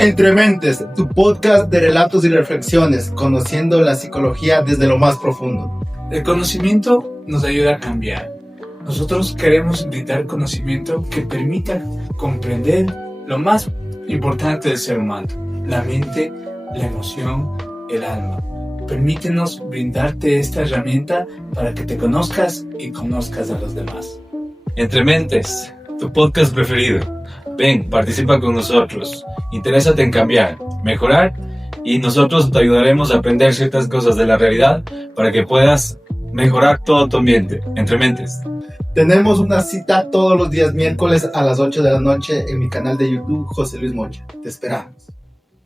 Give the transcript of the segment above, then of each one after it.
Entre Mentes, tu podcast de relatos y reflexiones, conociendo la psicología desde lo más profundo. El conocimiento nos ayuda a cambiar. Nosotros queremos brindar conocimiento que permita comprender lo más importante del ser humano: la mente, la emoción, el alma. Permítenos brindarte esta herramienta para que te conozcas y conozcas a los demás. Entre Mentes, tu podcast preferido. Ven, participa con nosotros. Interésate en cambiar, mejorar, y nosotros te ayudaremos a aprender ciertas cosas de la realidad para que puedas mejorar todo tu ambiente. Entre Mentes. Tenemos una cita todos los días miércoles a las 8 de la noche en mi canal de YouTube, José Luis Mocha. Te esperamos.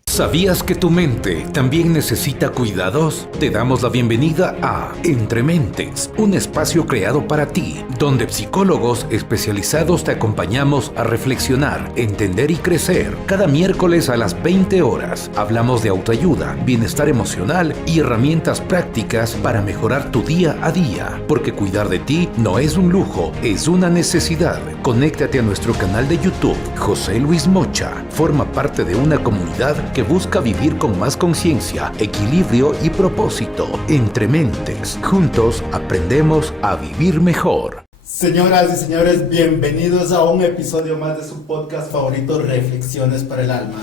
¿Sabías que tu mente también necesita cuidados? Te damos la bienvenida a Entre Mentes, un espacio creado para ti, donde psicólogos especializados te acompañamos a reflexionar, entender y crecer. Cada miércoles a las 20 horas hablamos de autoayuda, bienestar emocional y herramientas prácticas para mejorar tu día a día, porque cuidar de ti no es un lujo, es una necesidad. Conéctate a nuestro canal de YouTube, José Luis Mocha. Forma parte de una comunidad que busca vivir con más conciencia, equilibrio y propósito. Entre Mentes, juntos aprendemos a vivir mejor. Señoras y señores, bienvenidos a un episodio más de su podcast favorito, Reflexiones para el Alma,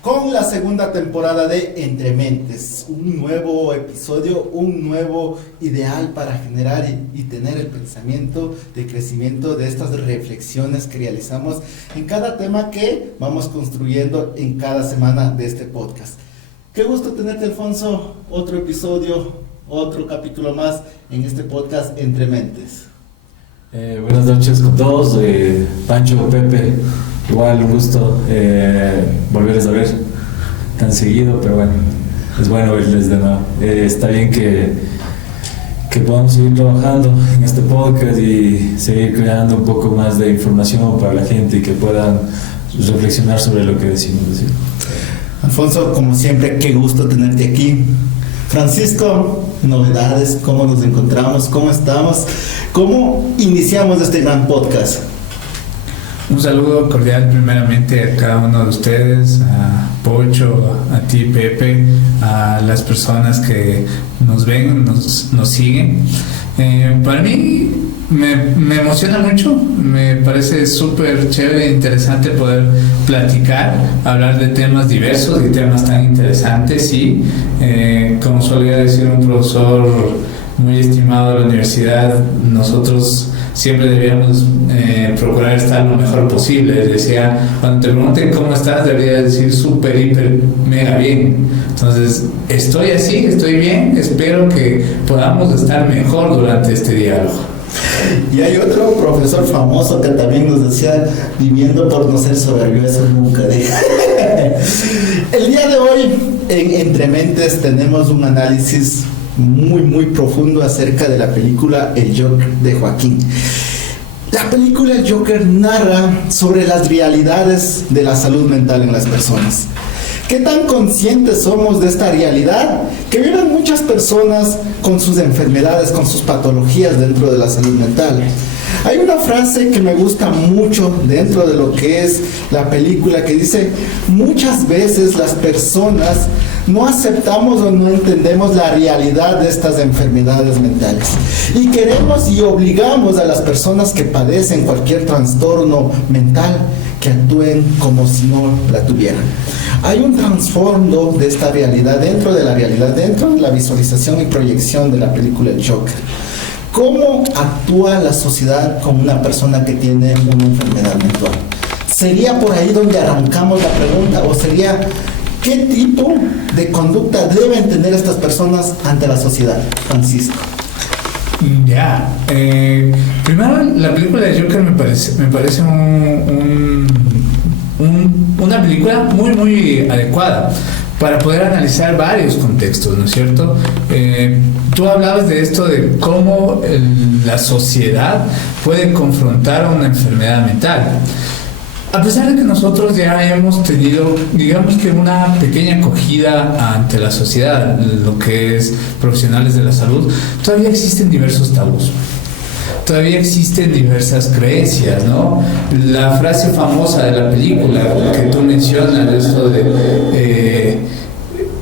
con la segunda temporada de Entre Mentes. Un nuevo episodio, un nuevo ideal para generar y tener el pensamiento de crecimiento de estas reflexiones que realizamos en cada tema que vamos construyendo en cada semana de este podcast. Qué gusto tenerte, Alfonso. Otro episodio, otro capítulo más en este podcast Entre Mentes. Buenas noches con todos. Pancho, Pepe, igual un gusto volverles a ver tan seguido, pero bueno, es bueno verles de nuevo. Está bien que podamos seguir trabajando en este podcast y seguir creando un poco más de información para la gente y que puedan reflexionar sobre lo que decimos. ¿Sí? Alfonso, como siempre, qué gusto tenerte aquí. Francisco, novedades, cómo nos encontramos, cómo estamos, cómo iniciamos este gran podcast. Un saludo cordial primeramente a cada uno de ustedes, a Pocho, a ti, Pepe, a las personas que nos ven, nos siguen. Para mí me emociona mucho, me parece súper chévere e interesante poder platicar, hablar de temas diversos y temas tan interesantes, y como solía decir un profesor muy estimado de la universidad, nosotros siempre debíamos procurar estar lo mejor posible. Decía, cuando te pregunten cómo estás, deberías decir súper, hiper, mega bien. Entonces, estoy así, estoy bien, espero que podamos estar mejor durante este diálogo. Y hay otro profesor famoso que también nos decía, viviendo por no ser soberbio, eso nunca deja. El día de hoy, en Entre Mentes, tenemos un análisis muy profundo acerca de la película El Joker de Joaquín. La película El Joker narra sobre las realidades de la salud mental en las personas. ¿Qué tan conscientes somos de esta realidad que viven muchas personas con sus enfermedades, con sus patologías dentro de la salud mental? Hay una frase que me gusta mucho dentro de lo que es la película que dice: muchas veces las personas no aceptamos o no entendemos la realidad de estas enfermedades mentales y queremos y obligamos a las personas que padecen cualquier trastorno mental que actúen como si no la tuvieran. Hay un trasfondo de esta realidad dentro de la visualización y proyección de la película El Joker. ¿Cómo actúa la sociedad con una persona que tiene una enfermedad mental? ¿Sería por ahí donde arrancamos la pregunta, o sería qué tipo de conducta deben tener estas personas ante la sociedad? Francisco. Primero, la película de Joker me parece una película muy adecuada para poder analizar varios contextos, ¿no es cierto? Tú hablabas de esto, de cómo la sociedad puede confrontar una enfermedad mental. A pesar de que nosotros ya hemos tenido, digamos que una pequeña acogida ante la sociedad, lo que es profesionales de la salud, todavía existen diversos tabús. todavía existen diversas creencias, ¿no? La frase famosa de la película que tú mencionas, esto de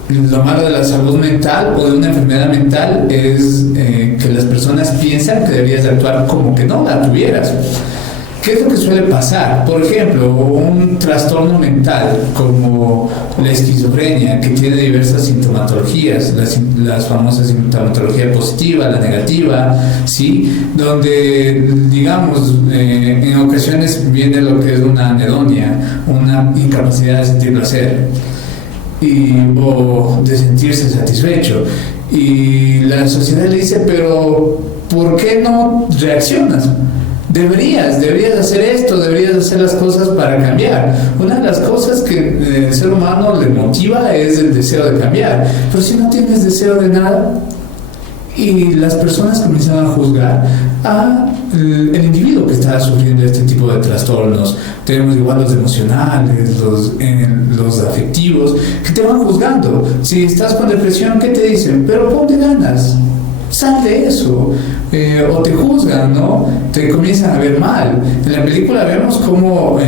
lo malo de la salud mental o de una enfermedad mental es que las personas piensan que deberías actuar como que no la tuvieras. ¿Qué es lo que suele pasar? Por ejemplo, un trastorno mental como la esquizofrenia, que tiene diversas sintomatologías, las famosas sintomatología positiva, la negativa, ¿sí? Donde, digamos, en ocasiones viene lo que es una anedonia, una incapacidad de sentir placer o de sentirse satisfecho. Y la sociedad le dice, pero ¿por qué no reaccionas? Deberías hacer esto, deberías hacer las cosas para cambiar. Una de las cosas que el ser humano le motiva es el deseo de cambiar. Pero si no tienes deseo de nada, y las personas comienzan a juzgar al individuo que está sufriendo este tipo de trastornos. Tenemos igual los emocionales, los afectivos, que te van juzgando. Si estás con depresión, ¿qué te dicen? Pero ponte ganas, sal de eso. O te juzgan, ¿no? Te comienzan a ver mal. En la película vemos cómo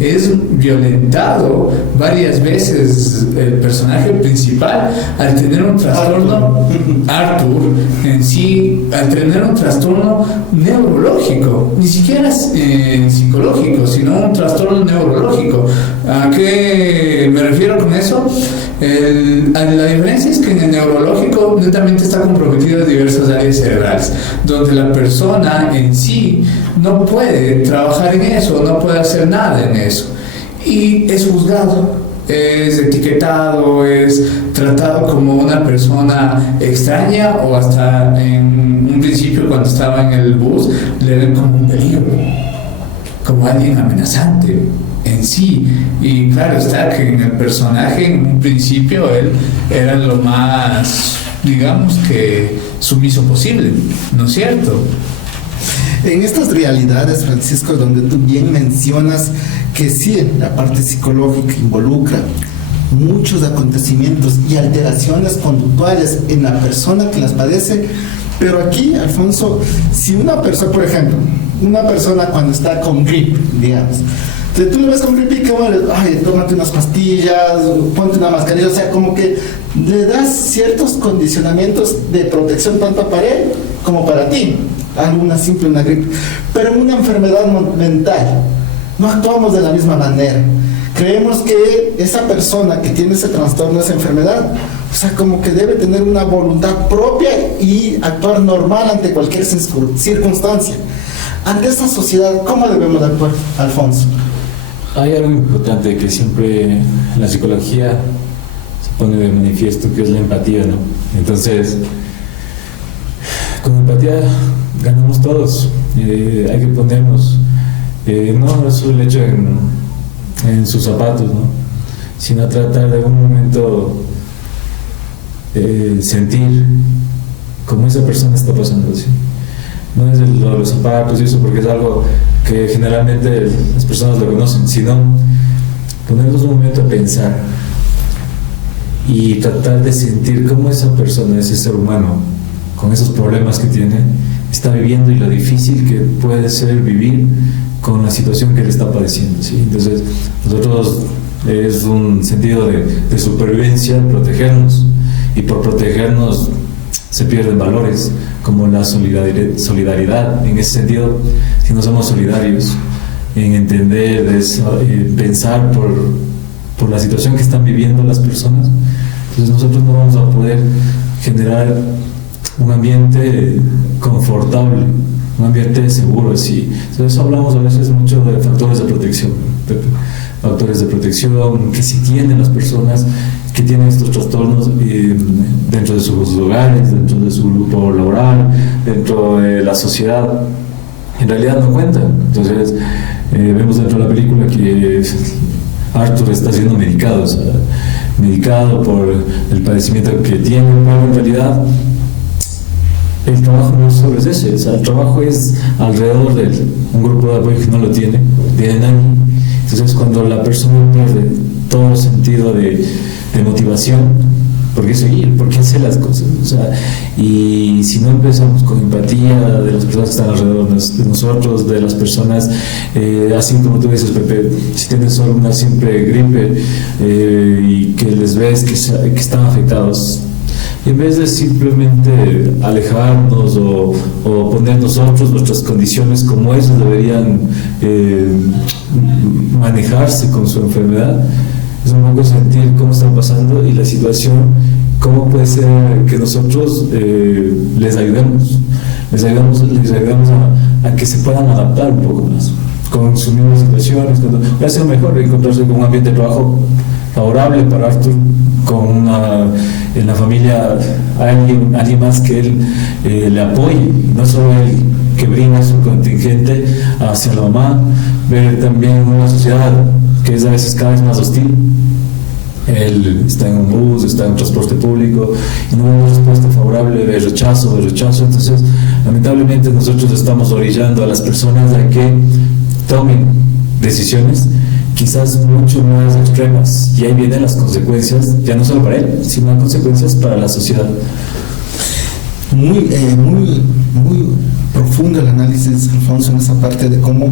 es violentado varias veces el personaje principal al tener un trastorno, Arthur, en sí, al tener un trastorno neurológico, ni siquiera psicológico, sino un trastorno neurológico. ¿A qué me refiero con eso? La diferencia es que en el neurológico netamente está comprometido en diversas áreas cerebrales, donde la persona en sí no puede trabajar en eso, no puede hacer nada en eso, y es juzgado, es etiquetado, es tratado como una persona extraña, o hasta en un principio, cuando estaba en el bus, le ven como un peligro, como alguien amenazante en sí. Y claro está que en el personaje, en un principio, él era lo más, digamos que, sumiso posible, ¿no es cierto? En estas realidades, Francisco, donde tú bien mencionas que sí, la parte psicológica involucra muchos acontecimientos y alteraciones conductuales en la persona que las padece, pero aquí, Alfonso, si una persona, por ejemplo, una persona cuando está con gripe, digamos, tú lo ves con gripe y que bueno, ay, tómate unas pastillas, ponte una mascarilla, o sea, como que le das ciertos condicionamientos de protección tanto para él como para ti, alguna simple una gripe. Pero en una enfermedad mental no actuamos de la misma manera. Creemos que esa persona que tiene ese trastorno, esa enfermedad, o sea, como que debe tener una voluntad propia y actuar normal ante cualquier circunstancia. Ante esta sociedad, ¿cómo debemos actuar, Alfonso? Hay algo importante que siempre en la psicología se pone de manifiesto, que es la empatía, ¿no? Entonces, con empatía ganamos todos. Hay que ponernos, no solo el hecho en sus zapatos, ¿no? Sino tratar de un momento sentir cómo esa persona está pasando así. No es los zapatos y eso, porque es algo que generalmente las personas lo conocen, sino ponernos un momento a pensar y tratar de sentir cómo esa persona, ese ser humano, con esos problemas que tiene, está viviendo y lo difícil que puede ser vivir con la situación que le está padeciendo, ¿sí? Entonces, nosotros es un sentido de supervivencia, protegernos, y por protegernos se pierden valores como la solidaridad. En ese sentido, si no somos solidarios en entender eso, pensar por la situación que están viviendo las personas, entonces nosotros no vamos a poder generar un ambiente confortable, un ambiente seguro, sí. Entonces hablamos a veces mucho de factores de protección, factores de protección que si tienen las personas que tienen estos trastornos dentro de sus hogares, dentro de su grupo laboral, dentro de la sociedad, en realidad no cuentan. Entonces vemos dentro de la película que Arthur está siendo medicado, o sea, medicado por el padecimiento que tiene, pero en realidad el trabajo no solo es ese, o sea, el trabajo es alrededor de un grupo de apoyo que no lo tiene nadie. Entonces cuando la persona pierde todo sentido de motivación, ¿por qué seguir? ¿Por qué hacer las cosas? O sea, y si no empezamos con empatía de las personas que están alrededor de nosotros, de las personas, así como tú dices, Pepe, si tienes alguna siempre gripe y que les ves que están afectados, en vez de simplemente alejarnos o poner nosotros nuestras condiciones como ellos deberían manejarse con su enfermedad, es un poco sentir cómo están pasando y la situación, cómo puede ser que nosotros les ayudemos a que se puedan adaptar un poco más con sus mismas situaciones. Va a ser mejor encontrarse con un ambiente de trabajo favorable para Arthur, con en la familia alguien más que él le apoye, no solo él que brinda su contingente hacia la mamá, ver también una sociedad que es a veces cada vez más hostil. Él está en un bus, está en un transporte público y no hay una respuesta favorable de rechazo. Entonces, lamentablemente nosotros estamos orillando a las personas a que tomen decisiones quizás mucho más extremas, y ahí vienen las consecuencias, ya no solo para él, sino las consecuencias para la sociedad. Muy profundo el análisis, Alfonso, en esa parte de cómo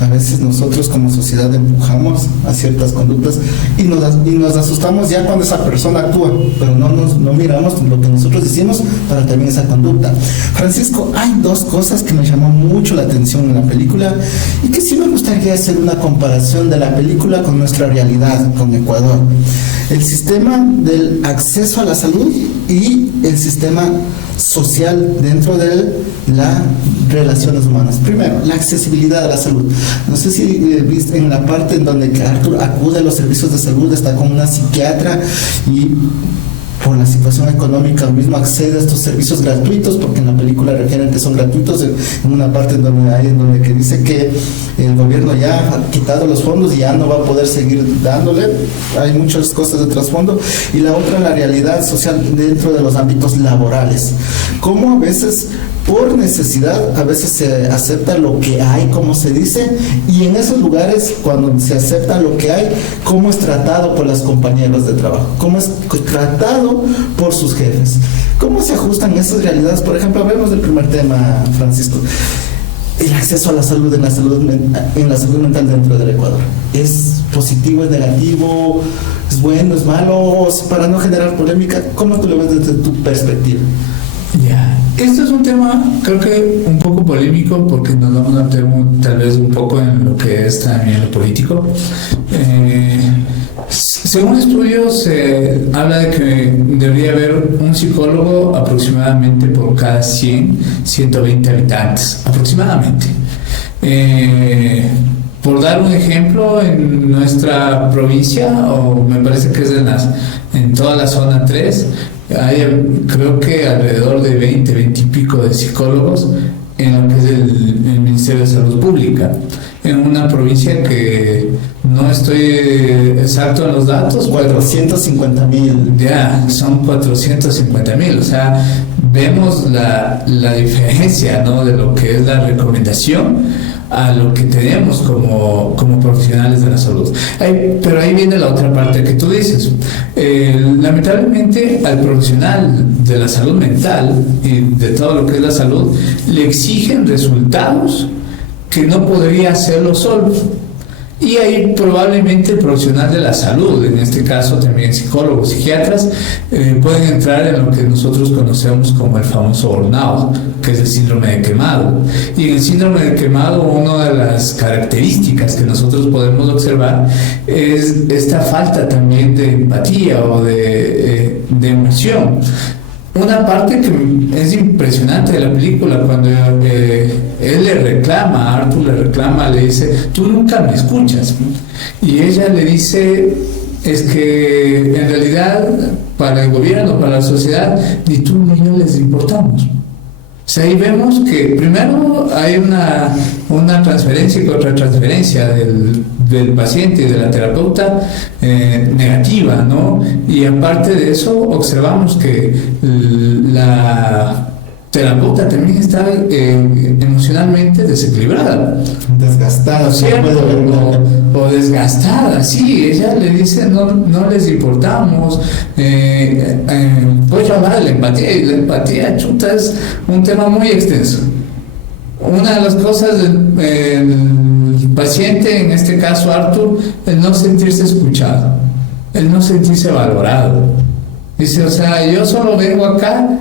a veces nosotros como sociedad empujamos a ciertas conductas y nos asustamos ya cuando esa persona actúa, pero no miramos lo que nosotros hicimos para también esa conducta. Francisco, hay dos cosas que me llamó mucho la atención en la película y que sí me gustaría hacer una comparación de la película con nuestra realidad, con Ecuador. El sistema del acceso a la salud y el sistema social dentro de las relaciones humanas. Primero, la accesibilidad a la salud. No sé si viste en la parte en donde Arthur acude a los servicios de salud, está con una psiquiatra y por la situación económica mismo accede a estos servicios gratuitos, porque en la película refieren que son gratuitos, en una parte en donde que dice que el gobierno ya ha quitado los fondos y ya no va a poder seguir dándole. Hay muchas cosas de trasfondo. Y la otra, la realidad social dentro de los ámbitos laborales. Cómo a veces por necesidad, a veces se acepta lo que hay, como se dice, y en esos lugares, cuando se acepta lo que hay, cómo es tratado por las compañeras de trabajo, cómo es tratado por sus jefes, cómo se ajustan esas realidades. Por ejemplo, hablemos del primer tema, Francisco, el acceso a la salud en la salud mental dentro del Ecuador. ¿Es positivo, es negativo, es bueno, es malo? Para no generar polémica, ¿cómo tú lo ves desde tu perspectiva? Ya, esto es un tema creo que un poco polémico porque nos vamos a meter tal vez un poco en lo que es también lo político. Según estudios se habla de que debería haber un psicólogo aproximadamente por cada 120 habitantes, aproximadamente. Por dar un ejemplo, en nuestra provincia, o me parece que es en toda la zona 3, hay creo que alrededor de 20 y pico de psicólogos en lo que es el Ministerio de Salud Pública, en una provincia que no estoy exacto en los datos. 450,000. Ya, son 450,000, o sea, vemos la diferencia, ¿no?, de lo que es la recomendación a lo que tenemos como profesionales de la salud. Pero ahí viene la otra parte que tú dices. Lamentablemente al profesional de la salud mental y de todo lo que es la salud le exigen resultados que no podría hacerlo solo. Y ahí probablemente el profesional de la salud, en este caso también psicólogos, psiquiatras, pueden entrar en lo que nosotros conocemos como el famoso burnout, que es el síndrome de quemado. Y en el síndrome de quemado, una de las características que nosotros podemos observar es esta falta también de empatía o de emoción. Una parte que es impresionante de la película, cuando él le reclama, Arthur le reclama, le dice, tú nunca me escuchas. Y ella le dice, es que en realidad para el gobierno, para la sociedad, ni tú ni yo les importamos. O sea, ahí vemos que primero hay una transferencia y otra transferencia del paciente y de la terapeuta negativa, ¿no? Y aparte de eso, observamos que terapeuta también está emocionalmente desequilibrada. Desgastada, ¿Cierto? O desgastada, sí, ella le dice no les importamos. Voy a hablar de la empatía, y la empatía, chuta, es un tema muy extenso. Una de las cosas del paciente, en este caso Arthur, el no sentirse escuchado, el no sentirse valorado. Dice, o sea, yo solo vengo acá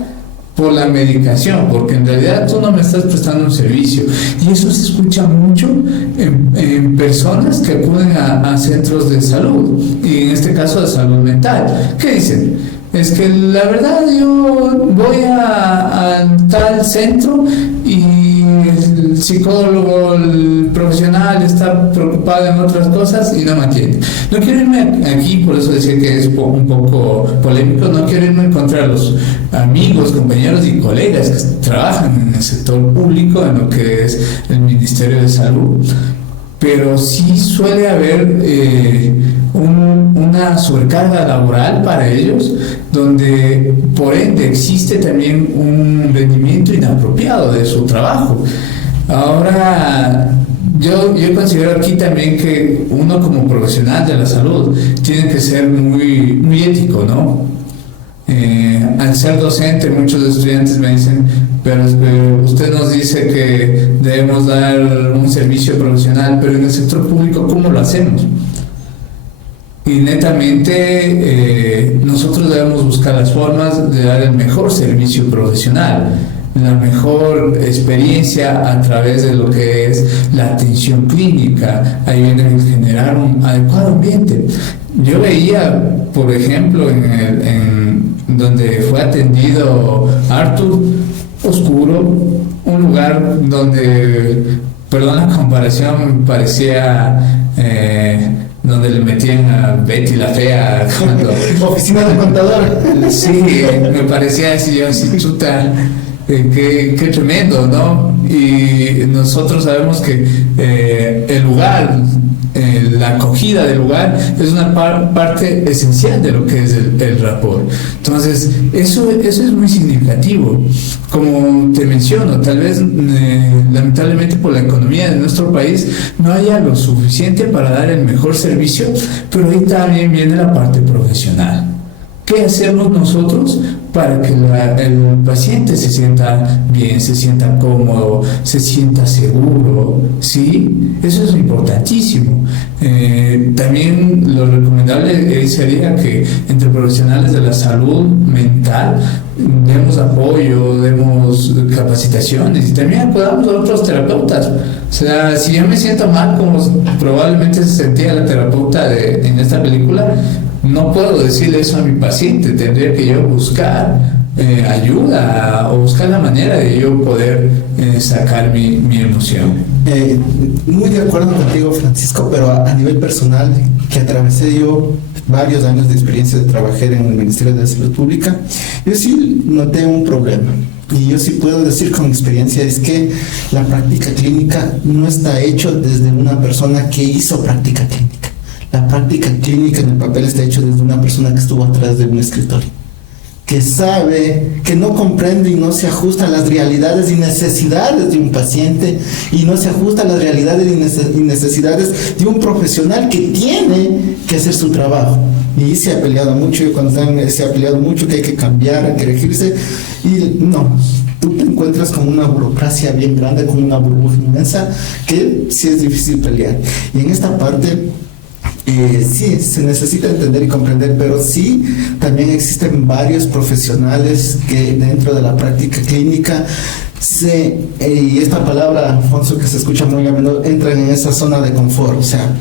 por la medicación, porque en realidad tú no me estás prestando un servicio. Y eso se escucha mucho en personas que acuden a centros de salud, y en este caso de salud mental. ¿Qué dicen? Es que la verdad yo voy a tal centro y el psicólogo, el profesional está preocupado en otras cosas y no me atiende. No quiero irme aquí, por eso decía que es un poco polémico, no quiero irme a encontrar a los amigos, compañeros y colegas que trabajan en el sector público, en lo que es el Ministerio de Salud, pero sí suele haber una sobrecarga laboral para ellos, donde por ende existe también un rendimiento inapropiado de su trabajo. Ahora, yo considero aquí también que uno como profesional de la salud tiene que ser muy ético, ¿no? Al ser docente, muchos estudiantes me dicen, pero usted nos dice que debemos dar un servicio profesional, pero en el sector público, ¿cómo lo hacemos? Y netamente nosotros debemos buscar las formas de dar el mejor servicio profesional, la mejor experiencia a través de lo que es la atención clínica. Ahí viene el generar un adecuado ambiente. Yo veía, por ejemplo, en donde fue atendido Arthur, oscuro, un lugar donde, perdón la comparación, parecía donde le metían a Betty la Fea cuando oficina de contador. Sí, me parecía así, yo así, chuta, qué tremendo, ¿no? Y nosotros sabemos que el lugar, la acogida del lugar es una parte esencial de lo que es el rapport. Entonces, eso es muy significativo. Como te menciono, tal vez lamentablemente por la economía de nuestro país no haya lo suficiente para dar el mejor servicio, pero ahí también viene la parte profesional. ¿Qué hacemos nosotros para que el paciente se sienta bien, se sienta cómodo, se sienta seguro? ¿Sí? Eso es importantísimo. También lo recomendable sería que entre profesionales de la salud mental demos apoyo, demos capacitaciones y también acudamos a otros terapeutas. O sea, si yo me siento mal, como probablemente se sentía la terapeuta en esta película, no puedo decirle eso a mi paciente, tendría que yo buscar ayuda o buscar la manera de yo poder sacar mi emoción. Muy de acuerdo contigo, Francisco, pero a nivel personal, que atravesé yo varios años de experiencia de trabajar en el Ministerio de Salud Pública, yo sí noté un problema. Y yo sí puedo decir con experiencia, es que la práctica clínica no está hecho desde una persona que hizo práctica clínica. La práctica clínica en el papel está hecho desde una persona que estuvo atrás de un escritorio, que sabe, que no comprende y no se ajusta a las realidades y necesidades de un paciente, y no se ajusta a las realidades y necesidades de un profesional que tiene que hacer su trabajo. Y se ha peleado mucho, se ha peleado mucho que hay que cambiar, hay que regirse, y no. Tú te encuentras con una burocracia bien grande, con una burbuja inmensa, que sí es difícil pelear. Y en esta parte, sí, se necesita entender y comprender, pero sí, también existen varios profesionales que dentro de la práctica clínica y esta palabra, Alfonso, que se escucha muy a menudo, entran en esa zona de confort. O sea,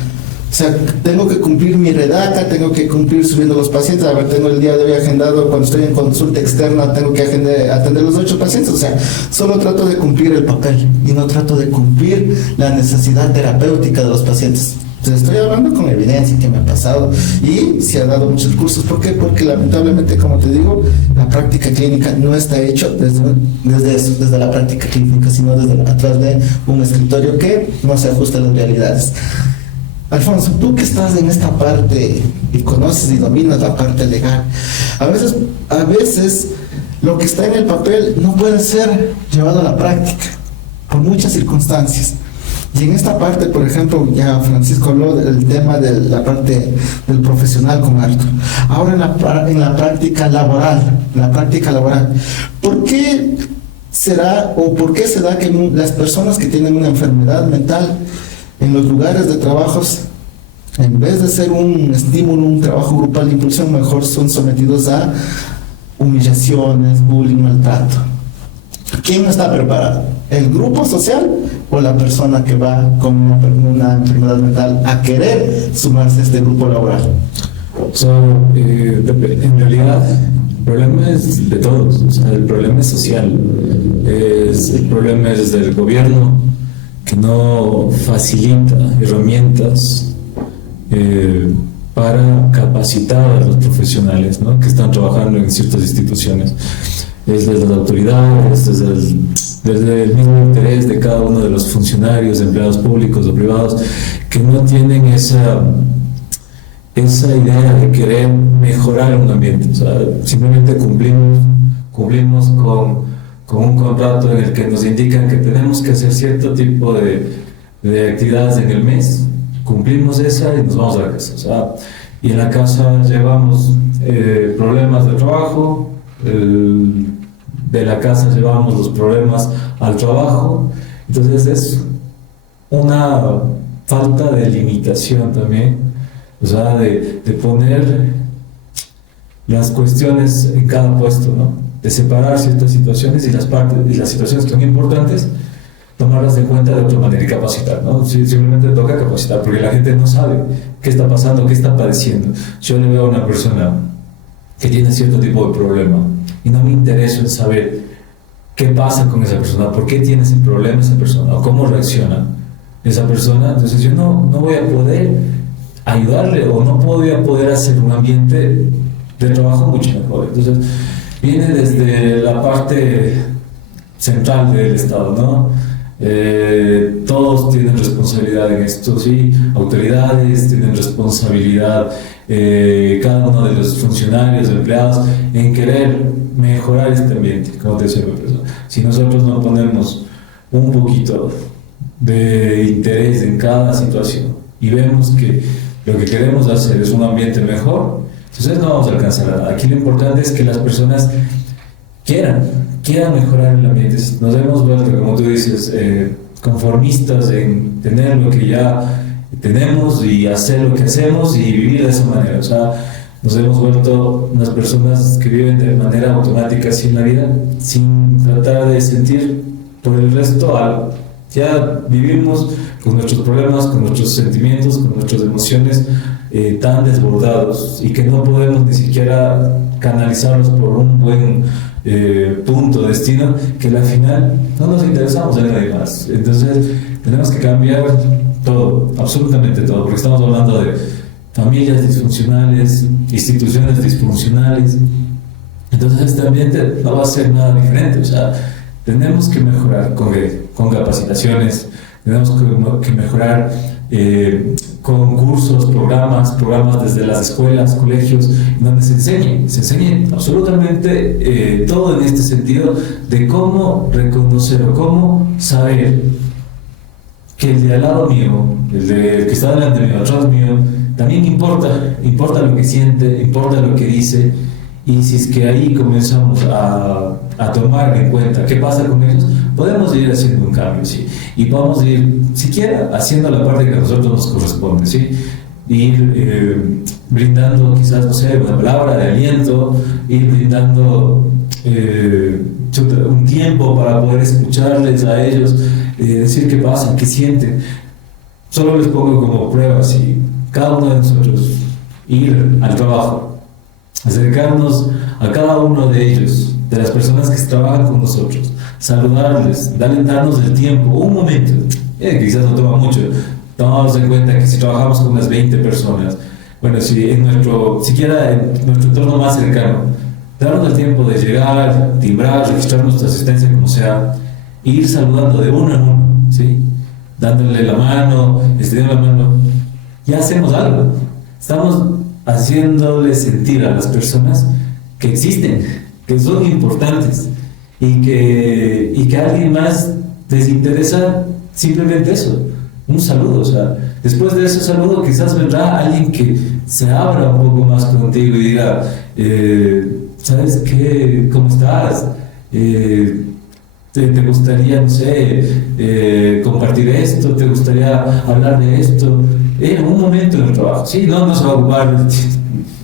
tengo que cumplir mi redaca, tengo que cumplir subiendo los pacientes. A ver, tengo el día de hoy agendado, cuando estoy en consulta externa, tengo que atender los 8 pacientes. O sea, solo trato de cumplir el papel y no trato de cumplir la necesidad terapéutica de los pacientes. Entonces, estoy hablando con evidencia que me ha pasado y se ha dado muchos cursos. ¿Por qué? Porque lamentablemente, como te digo, la práctica clínica no está hecho desde la práctica clínica, sino desde atrás de un escritorio que no se ajusta a las realidades. Alfonso, tú que estás en esta parte y conoces y dominas la parte legal, a veces lo que está en el papel no puede ser llevado a la práctica por muchas circunstancias. Y en esta parte, por ejemplo, ya Francisco habló del tema de la parte del profesional con Arthur. Ahora en la práctica laboral, ¿por qué será o por qué se da que las personas que tienen una enfermedad mental en los lugares de trabajos, en vez de ser un estímulo, un trabajo grupal de impulsión, mejor son sometidos a humillaciones, bullying, maltrato? ¿Quién no está preparado? ¿El grupo social o la persona que va con una enfermedad mental a querer sumarse a este grupo laboral? O sea, en realidad el problema es de todos. O sea, el problema es social. El problema es del gobierno, que no facilita herramientas para capacitar a los profesionales, ¿no?, que están trabajando en ciertas instituciones. Es desde las autoridades, desde el mismo interés de cada uno de los funcionarios, empleados públicos o privados, que no tienen esa idea de querer mejorar un ambiente. O sea, simplemente cumplimos con un contrato en el que nos indican que tenemos que hacer cierto tipo de actividades en el mes. Cumplimos esa y nos vamos a la casa. O sea, y en la casa llevamos problemas de trabajo, de la casa llevamos los problemas al trabajo. Entonces es una falta de limitación también, o sea, de poner las cuestiones en cada puesto, ¿no?, de separar ciertas situaciones y las situaciones que son importantes, tomarlas en cuenta de otra manera y capacitar, ¿no? Simplemente toca capacitar, porque la gente no sabe qué está pasando, qué está padeciendo. Yo le veo a una persona que tiene cierto tipo de problema y no me intereso en saber qué pasa con esa persona, por qué tiene ese problema esa persona, o cómo reacciona esa persona. Entonces yo no voy a poder ayudarle, o no voy a poder hacer un ambiente de trabajo mucho mejor. Entonces viene desde la parte central del Estado, ¿no? Todos tienen responsabilidad en esto, ¿sí? Autoridades tienen responsabilidad, cada uno de los funcionarios, empleados, en querer mejorar este ambiente, como te decía. Si nosotros no ponemos un poquito de interés en cada situación y vemos que lo que queremos hacer es un ambiente mejor, entonces no vamos a alcanzar nada. Aquí lo importante es que las personas quieran mejorar el ambiente. Nos hemos vuelto, como tú dices, conformistas en tener lo que ya tenemos y hacer lo que hacemos y vivir de esa manera. O sea, nos hemos vuelto unas personas que viven de manera automática así en la vida, sin tratar de sentir por el resto algo. Ya vivimos con nuestros problemas, con nuestros sentimientos, con nuestras emociones tan desbordados, y que no podemos ni siquiera canalizarlos por un buen punto, destino, que al final no nos interesamos en nadie más. Entonces tenemos que cambiar todo, absolutamente todo, porque estamos hablando de familias disfuncionales, instituciones disfuncionales. Entonces este ambiente no va a ser nada diferente. O sea, tenemos que mejorar con capacitaciones, tenemos que mejorar con cursos, programas desde las escuelas, colegios, donde se enseñe absolutamente todo en este sentido de cómo reconocer o cómo saber que el de al lado mío, el que está delante mío, atrás mío, también importa lo que siente, importa lo que dice. Y si es que ahí comenzamos a tomar en cuenta qué pasa con ellos, podemos ir haciendo un cambio, ¿sí? Y podemos ir siquiera haciendo la parte que a nosotros nos corresponde, ¿sí? Ir brindando quizás, no sé, una palabra de aliento, ir brindando un tiempo para poder escucharles a ellos, decir qué pasa, qué sienten. Solo les pongo como prueba, ¿sí? Cada uno de nosotros ir al trabajo, acercarnos a cada uno de ellos, de las personas que trabajan con nosotros, saludarles, darnos el tiempo, un momento, quizás no toma mucho, tomamos en cuenta que si trabajamos con unas 20 personas, bueno, si siquiera en nuestro entorno más cercano, darnos el tiempo de llegar, timbrar, registrar nuestra asistencia como sea, e ir saludando de uno en uno, ¿sí? Dándole la mano, extendiendo la mano, ya hacemos algo. Estamos haciéndole sentir a las personas que existen, que son importantes y que a alguien más les interesa simplemente eso, un saludo. O sea, después de ese saludo quizás vendrá alguien que se abra un poco más contigo y diga, ¿sabes qué? ¿Cómo estás? ¿Te gustaría, no sé, compartir esto? ¿Te gustaría hablar de esto? En un momento en el trabajo, sí, no se va a ocupar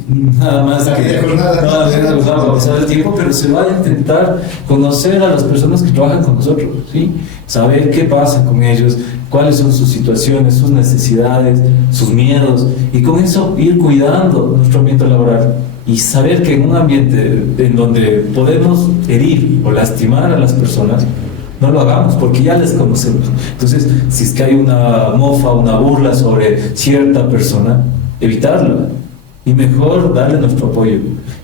nada más para pasar el tiempo, pero se va a intentar conocer a las personas que trabajan con nosotros, ¿sí? Saber qué pasa con ellos, cuáles son sus situaciones, sus necesidades, sus miedos, y con eso ir cuidando nuestro ambiente laboral y saber que en un ambiente en donde podemos herir o lastimar a las personas, no lo hagamos porque ya les conocemos. Entonces, si es que hay una mofa, una burla sobre cierta persona, evitarla y mejor darle nuestro apoyo.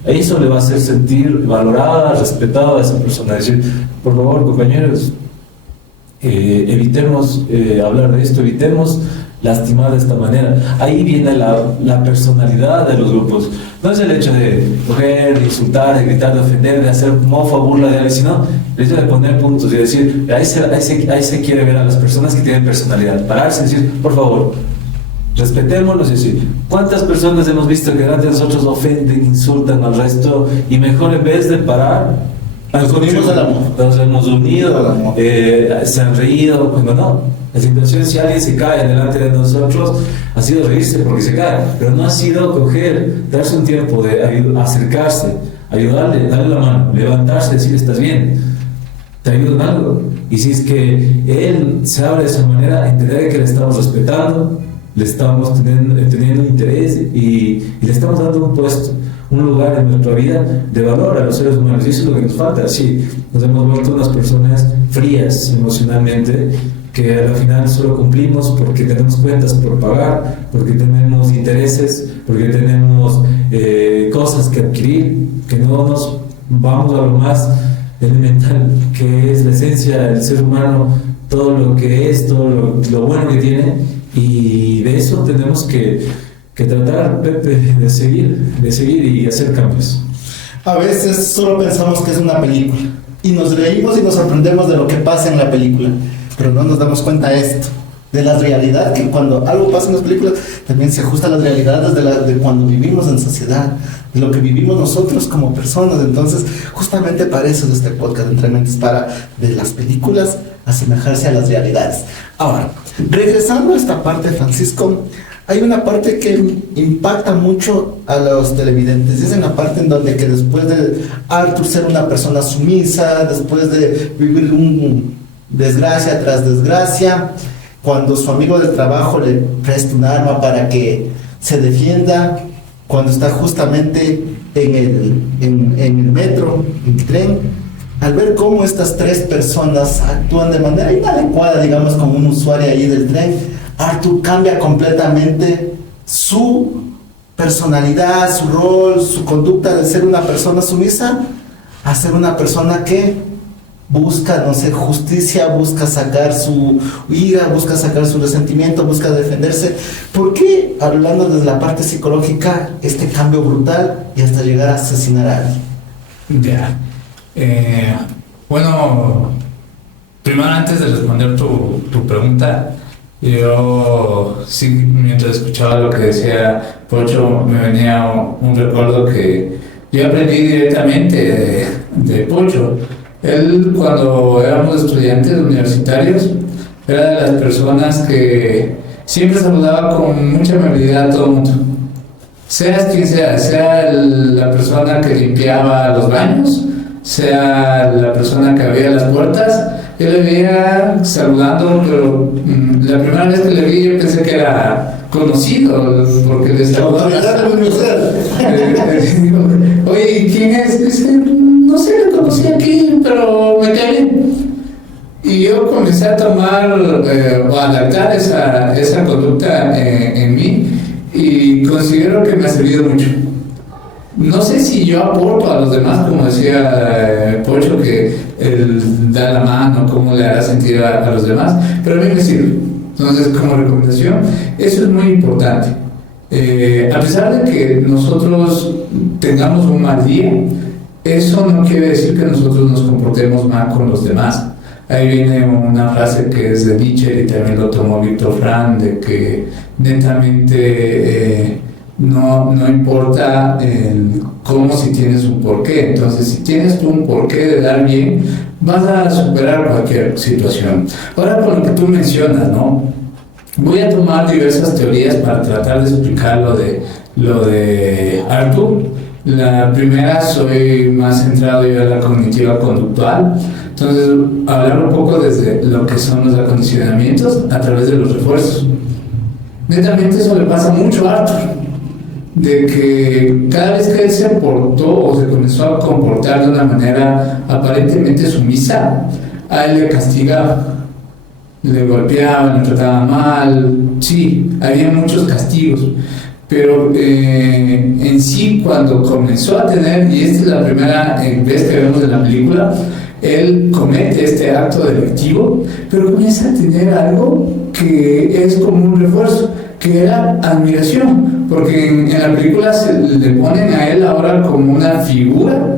Eso le va a hacer sentir valorada, respetada a esa persona. Decir, por favor, compañeros, evitemos hablar de esto, evitemos lastimar de esta manera. Ahí viene la personalidad de los grupos. No es el hecho de coger, de insultar, de gritar, de ofender, de hacer mofa, burla de alguien, sino el hecho de poner puntos y decir, ahí se quiere ver a las personas que tienen personalidad. Pararse y decir, por favor, respetémoslos y decir, ¿cuántas personas hemos visto que delante de nosotros ofenden, insultan al resto? Y mejor en vez de parar, nos unimos al amor. Nos hemos unido, se han reído, bueno, no. La situación, si alguien se cae delante de nosotros, ha sido reírse porque se cae, pero no ha sido coger, darse un tiempo de acercarse, ayudarle, darle la mano, levantarse, decir, ¿estás bien? ¿Te ayudo en algo? Y si es que él se abre de esa manera, entender que le estamos respetando, le estamos teniendo interés y le estamos dando un puesto, un lugar en nuestra vida de valor a los seres humanos. Y eso es lo que nos falta. Sí, nos hemos vuelto unas personas frías emocionalmente, que al final solo cumplimos porque tenemos cuentas por pagar, porque tenemos intereses, porque tenemos cosas que adquirir, que no nos vamos a lo más elemental, que es la esencia del ser humano, todo lo que es, todo lo bueno que tiene, y de eso tenemos que tratar, Pepe, de seguir y hacer cambios. A veces solo pensamos que es una película y nos reímos y nos sorprendemos de lo que pasa en la película, pero no nos damos cuenta de esto, de la realidad, que cuando algo pasa en las películas también se ajusta a las realidades de cuando vivimos en sociedad, de lo que vivimos nosotros como personas. Entonces, justamente para eso es este podcast Entre Mentes, para de las películas asemejarse a las realidades. Ahora, regresando a esta parte, Francisco, hay una parte que impacta mucho a los televidentes. Es en la parte en donde que después de Arthur ser una persona sumisa, después de vivir un desgracia tras desgracia, cuando su amigo del trabajo le presta un arma para que se defienda, cuando está justamente en el metro, en el tren, al ver cómo estas tres personas actúan de manera inadecuada, digamos, como un usuario ahí del tren, Arthur cambia completamente su personalidad, su rol, su conducta de ser una persona sumisa a ser una persona que busca, no sé, justicia, busca sacar su ira, busca sacar su resentimiento, busca defenderse. ¿Por qué, hablando desde la parte psicológica, este cambio brutal y hasta llegar a asesinar a alguien? Ya. Bueno, primero, antes de responder tu pregunta, yo, sí, mientras escuchaba lo que decía Pocho, me venía un recuerdo que yo aprendí directamente de Pocho. Él, cuando éramos estudiantes universitarios, era de las personas que siempre saludaba con mucha amabilidad a todo el mundo. Seas quien sea la persona que limpiaba los baños, sea la persona que abría las puertas, yo le veía saludando, pero la primera vez que le vi yo pensé que era conocido, porque le saludaba. Oye, ¿quién es? Dice, no sé, lo conocí aquí, pero me cae bien. Y yo comencé a tomar o a adaptar esa conducta en mí, y considero que me ha servido mucho. No sé si yo aporto a los demás, como decía Pocho, que él da la mano, cómo le hará sentir a los demás, pero a mí me sirve. Entonces, como recomendación, eso es muy importante. A pesar de que nosotros tengamos un mal día, eso no quiere decir que nosotros nos comportemos mal con los demás. Ahí viene una frase que es de Nietzsche y también lo tomó Víctor Frank, de que netamente no importa cómo, si tienes un porqué. Entonces, si tienes tú un porqué de dar bien, vas a superar cualquier situación. Ahora, con lo que tú mencionas, ¿no? Voy a tomar diversas teorías para tratar de explicar lo de Arthur. La primera, soy más centrado yo en la cognitiva conductual. Entonces, hablar un poco desde lo que son los acondicionamientos a través de los refuerzos. Netamente eso le pasa mucho a Arthur, de que cada vez que él se portó o se comenzó a comportar de una manera aparentemente sumisa, a él le castigaba, le golpeaban, le trataban mal. Sí, había muchos castigos, pero en sí, cuando comenzó a tener, y esta es la primera vez que vemos en la película, él comete este acto delictivo, pero comienza a tener algo que es como un refuerzo, que era admiración, porque en la película se le ponen a él ahora como una figura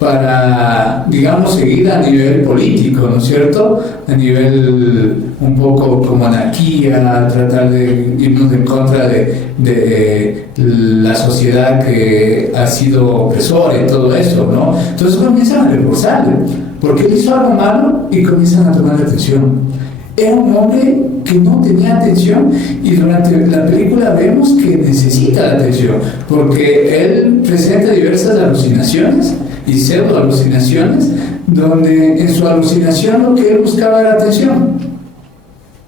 para, digamos, seguir a nivel político, ¿no es cierto? A nivel un poco como anarquía, tratar de irnos en contra de la sociedad que ha sido opresora y todo eso, ¿no? Entonces comienzan a reforzarle, porque él hizo algo malo y comienzan a tomar atención. Era un hombre que no tenía atención, y durante la película vemos que necesita la atención, porque él presenta diversas alucinaciones y pseudo alucinaciones, donde en su alucinación lo que él buscaba era atención,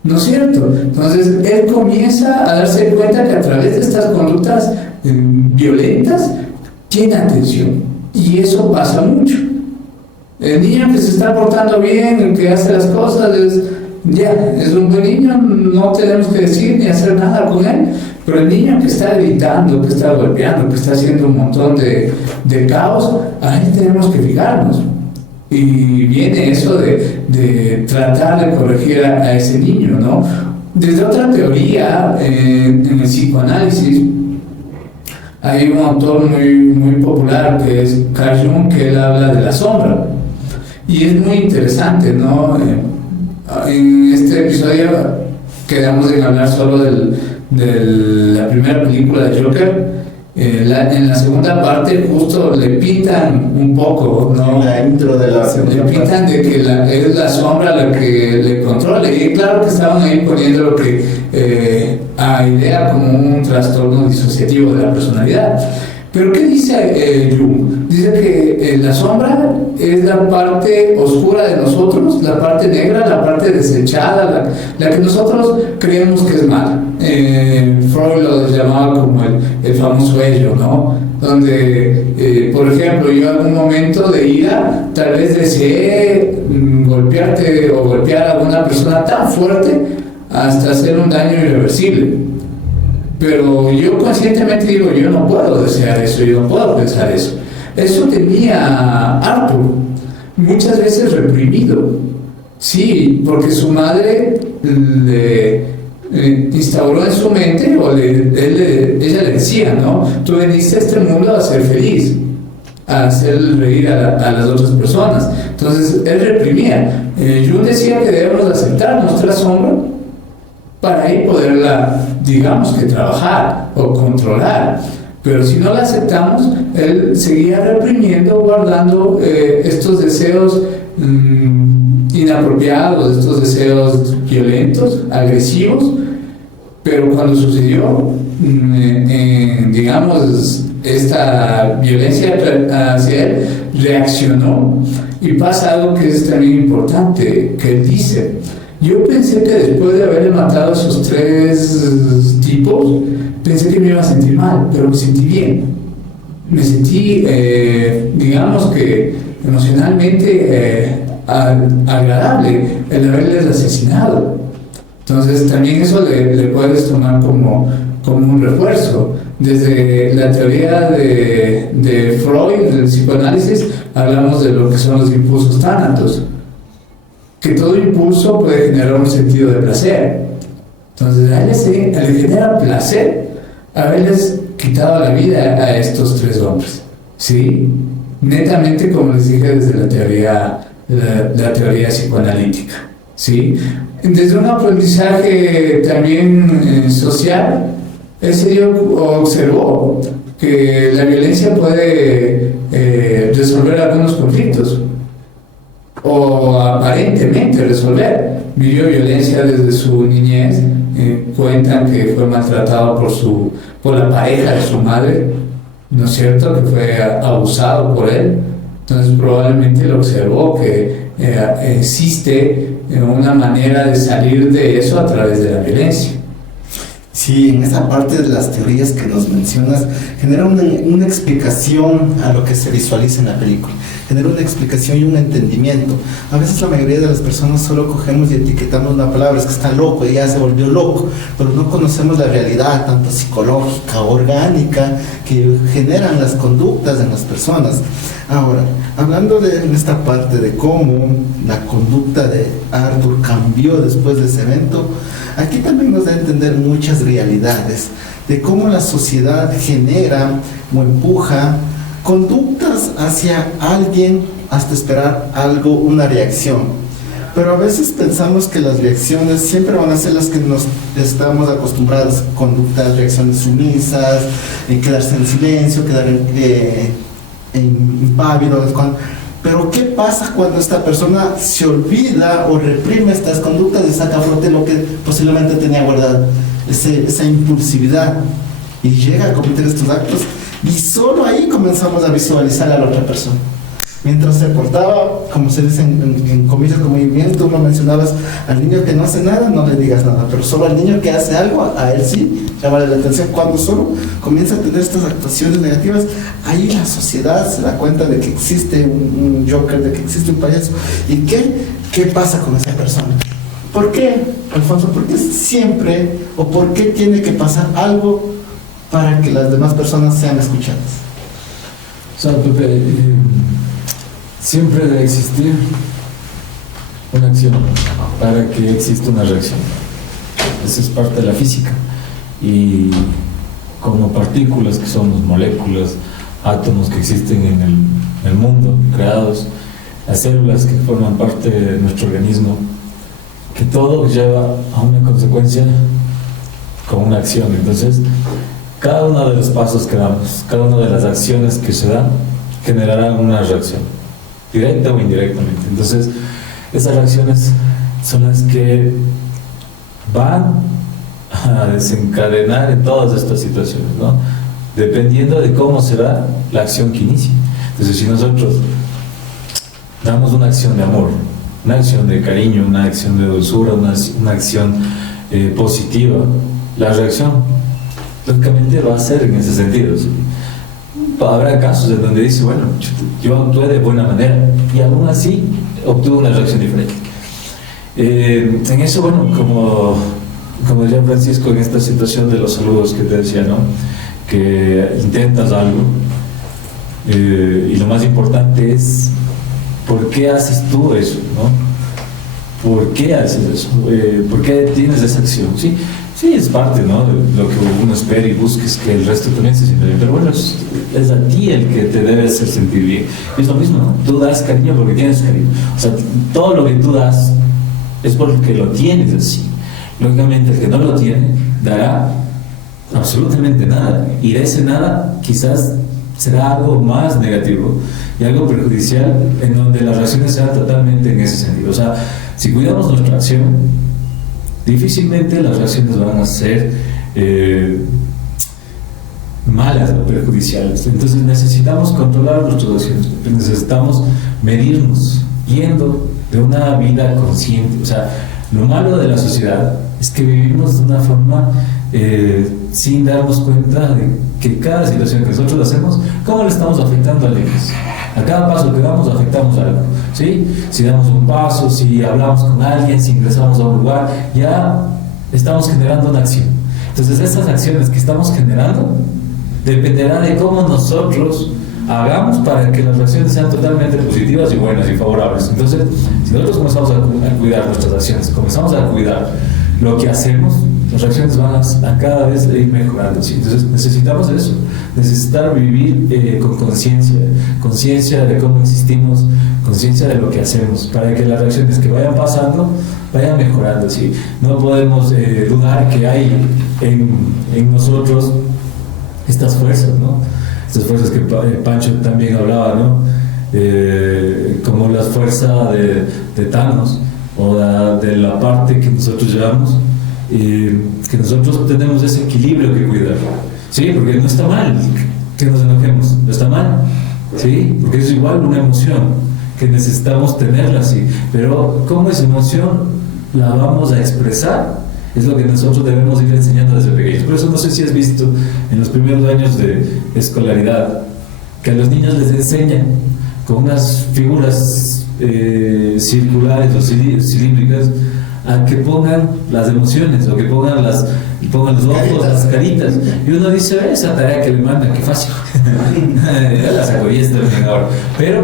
¿no es cierto? Entonces él comienza a darse cuenta que a través de estas conductas violentas tiene atención, y eso pasa mucho. El niño que se está portando bien, el que hace las cosas, es un buen niño, no tenemos que decir ni hacer nada con él. Pero el niño que está gritando, que está golpeando, que está haciendo un montón de caos, ahí tenemos que fijarnos. Y viene eso de tratar de corregir a ese niño, ¿no? Desde otra teoría, en el psicoanálisis, hay un autor muy popular que es Carl Jung, que él habla de la sombra. Y es muy interesante, ¿no? En este episodio quedamos en hablar solo de la primera película de Joker. En la segunda parte justo le pintan un poco, ¿no? En la intro de la segunda le pintan parte, de que es la sombra la que le controla, y claro que estaban ahí poniendo lo que a idea como un trastorno disociativo de la personalidad. Pero ¿qué dice Jung? Dice que la sombra es la parte oscura de nosotros, la parte negra, la parte desechada, la que nosotros creemos que es mala. Freud lo llamaba como el famoso ello, ¿no? Donde, por ejemplo, yo en algún momento de ira tal vez deseé golpearte o golpear a una persona tan fuerte hasta hacer un daño irreversible. Pero yo conscientemente digo, yo no puedo desear eso, yo no puedo pensar eso. Eso tenía Arthur, muchas veces reprimido. Sí, porque su madre le instauró en su mente, o ella le decía, ¿no? Tú veniste a este mundo a ser feliz, a hacer reír a las otras personas. Entonces, él reprimía. Jung decía que debemos aceptar nuestra sombra para ahí poderla, digamos que trabajar o controlar. Pero si no la aceptamos, él seguía reprimiendo, guardando estos deseos inapropiados, estos deseos violentos, agresivos. Pero cuando sucedió, digamos, esta violencia hacia él, reaccionó, y pasa algo que es también importante, que él dice: yo pensé que después de haberle matado a esos 3 tipos, pensé que me iba a sentir mal, pero me sentí bien. Me sentí, digamos que emocionalmente agradable el haberles asesinado. Entonces también eso le puedes tomar como un refuerzo. Desde la teoría de Freud, del psicoanálisis, hablamos de lo que son los impulsos tánatos, que todo impulso puede generar un sentido de placer. Entonces a él le genera placer haberles quitado la vida a estos 3 hombres. ¿sí? Netamente, como les dije, desde la teoría psicoanalítica, ¿sí? Desde un aprendizaje también social, ese observó que la violencia puede resolver algunos conflictos, o aparentemente resolver. Vivió violencia desde su niñez, cuentan que fue maltratado por la pareja de su madre, ¿no es cierto?, que fue abusado por él. Entonces probablemente lo observó que existe una manera de salir de eso a través de la violencia. Sí, en esa parte de las teorías que nos mencionas, genera una explicación a lo que se visualiza en la película, genera una explicación y un entendimiento. A veces la mayoría de las personas solo cogemos y etiquetamos una palabra, es que está loco, ya se volvió loco, pero no conocemos la realidad, tanto psicológica, orgánica, que generan las conductas en las personas. Ahora, hablando de esta parte de cómo la conducta de Arthur cambió después de ese evento, aquí también nos da a entender muchas realidades de cómo la sociedad genera o empuja conductas hacia alguien hasta esperar algo, una reacción. Pero a veces pensamos que las reacciones siempre van a ser las que nos estamos acostumbrados, conductas, reacciones sumisas, quedarse en silencio, quedar impávido. Pero ¿qué pasa cuando esta persona se olvida o reprime estas conductas y saca a flote lo que posiblemente tenía guardado, esa impulsividad, y llega a cometer estos actos? Y solo ahí comenzamos a visualizar a la otra persona. Mientras se portaba, como se dice en comillas, como bien tú lo mencionabas, al niño que no hace nada, no le digas nada, pero solo al niño que hace algo, a él sí, llamarle la atención. Cuando solo comienza a tener estas actuaciones negativas, ahí la sociedad se da cuenta de que existe un Joker, de que existe un payaso. ¿Y qué pasa con esa persona? ¿Por qué, Alfonso? ¿Por qué siempre, o por qué tiene que pasar algo para que las demás personas sean escuchadas? O sea, Pepe, siempre debe existir una acción para que exista una reacción. Esa es parte de la física. Y como partículas que somos, moléculas, átomos que existen en el mundo, creados, las células que forman parte de nuestro organismo, que todo lleva a una consecuencia con una acción. Entonces, cada uno de los pasos que damos, cada una de las acciones que se dan, generarán una reacción, directa o indirectamente. Entonces, esas reacciones son las que van a desencadenar en todas estas situaciones, ¿no? Dependiendo de cómo será la acción que inicie. Entonces, si nosotros damos una acción de amor, una acción de cariño, una acción de dulzura, una acción positiva, la reacción lógicamente va a ser en ese sentido, ¿sí? Habrá casos en donde dice, bueno, yo actué de buena manera y aún así obtuve una reacción diferente. En eso, bueno, como decía Francisco, en esta situación de los saludos que te decía, ¿no?, que intentas algo, y lo más importante es ¿por qué haces tú eso?, ¿no? ¿Por qué haces eso? ¿Por qué tienes esa acción? Sí, es parte, ¿no?, de lo que uno espera y busques que el resto también se sienta bien, pero bueno, es a ti el que te debe hacer sentir bien. Es lo mismo, ¿no? Tú das cariño porque tienes cariño. O sea, todo lo que tú das es porque lo tienes así. Lógicamente, el que no lo tiene dará absolutamente nada, y de ese nada quizás será algo más negativo y algo perjudicial, en donde las reacciones sean totalmente en ese sentido. O sea, si cuidamos nuestra acción, difícilmente las reacciones van a ser malas o perjudiciales. Entonces necesitamos controlar nuestras acciones, necesitamos medirnos yendo de una vida consciente. O sea, lo malo de la sociedad es que vivimos de una forma sin darnos cuenta de que cada situación que nosotros hacemos, cómo le estamos afectando a los demás. A cada paso que damos afectamos algo, ¿sí? Si damos un paso, si hablamos con alguien, si ingresamos a un lugar, ya estamos generando una acción. Entonces, estas acciones que estamos generando dependerá de cómo nosotros hagamos para que las reacciones sean totalmente positivas y buenas y favorables. Entonces, si nosotros comenzamos a cuidar nuestras acciones, comenzamos a cuidar lo que hacemos, las reacciones van a cada vez ir mejorando, ¿sí? Entonces necesitamos eso, necesitar vivir con conciencia de cómo existimos, conciencia de lo que hacemos, para que las reacciones que vayan pasando vayan mejorando, ¿sí? No podemos dudar que hay en nosotros estas fuerzas, ¿no? Estas fuerzas que Pancho también hablaba, ¿no? Como la fuerza de Thanos, o de la parte que nosotros llevamos, que nosotros tenemos ese equilibrio que cuidar, ¿sí? Porque no está mal que nos enojemos, no está mal, ¿sí? Porque es igual una emoción que necesitamos tenerla así, pero cómo esa emoción la vamos a expresar es lo que nosotros debemos ir enseñando desde pequeños. Por eso no sé si has visto en los primeros años de escolaridad que a los niños les enseñan con unas figuras circulares o cilíndricas a que pongan las emociones o que pongan los ojos, las caritas, y uno dice, esa tarea que le mandan, qué fácil. Ya la saco y esta ahora. Pero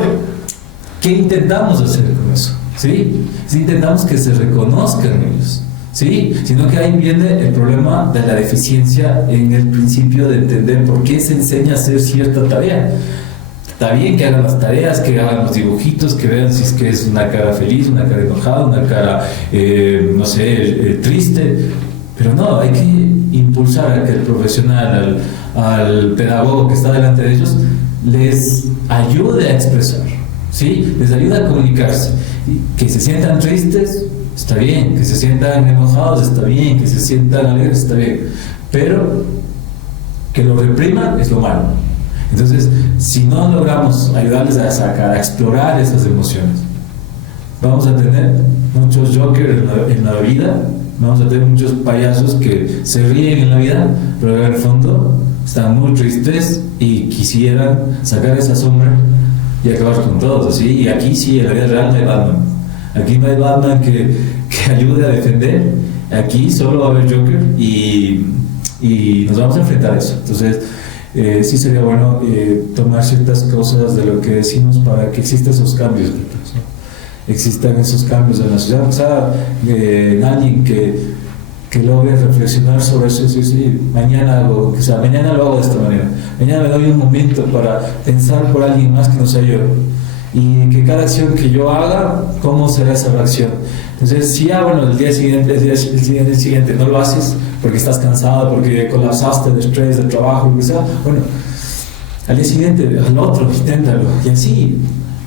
¿qué intentamos hacer con eso? ¿Sí? Si intentamos que se reconozcan ellos, ¿sí? Sino que ahí viene el problema de la deficiencia en el principio de entender por qué se enseña a hacer cierta tarea. Está bien que hagan las tareas, que hagan los dibujitos, que vean si es que es una cara feliz, una cara enojada, una cara, no sé, triste, pero no, hay que impulsar a que el profesional, al pedagogo que está delante de ellos, les ayude a expresar, ¿sí? Les ayude a comunicarse. Que se sientan tristes, está bien, que se sientan enojados, está bien, que se sientan alegres, está bien, pero que lo repriman es lo malo. Entonces, si no logramos ayudarles a sacar, a explorar esas emociones, vamos a tener muchos jokers en la vida, vamos a tener muchos payasos que se ríen en la vida, pero en el fondo están muy tristes y quisieran sacar esa sombra y acabar con todos, ¿sí? Y aquí sí, en la vida real no hay Batman. Aquí no hay Batman que ayude a defender. Aquí solo va a haber Joker y nos vamos a enfrentar a eso. Entonces, sí sería bueno tomar ciertas cosas de lo que decimos para que existan esos cambios, ¿no? Existan esos cambios en la sociedad. O sea, alguien que logre reflexionar sobre eso y decir, sí, mañana lo hago de esta manera. Mañana me doy un momento para pensar por alguien más que no sea yo. Y que cada acción que yo haga, ¿cómo será esa reacción? Entonces, si el día siguiente no lo haces porque estás cansado, porque colapsaste de estrés, de trabajo, lo que sea, bueno, al día siguiente, al otro, inténtalo. Y así,